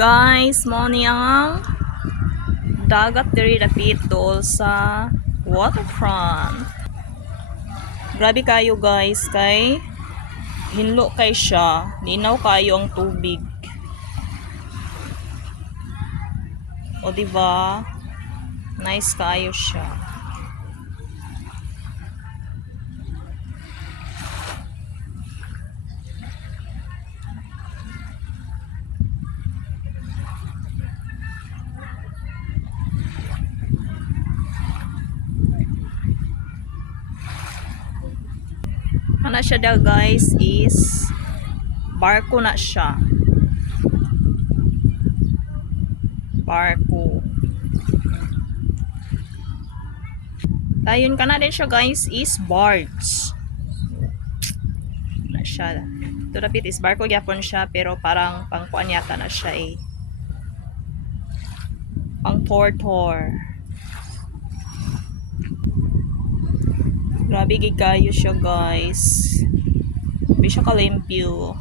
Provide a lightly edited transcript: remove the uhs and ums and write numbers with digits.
Guys, mo ni ang dagat diri dapit dool sa waterfront. Grabe kayo guys, kay hinlo kay siya, linaw kayo ang tubig. O diba? Nice kayo siya. Ano siya daw guys is barko na siya. Barko. Dayon ka na din siya guys is barge. Na siya. Ito dapit is barko gyapon siya pero parang pangkuan yata na siya eh. Pang tour. Grabe gid kayo siya guys. Di siya kalimpyo.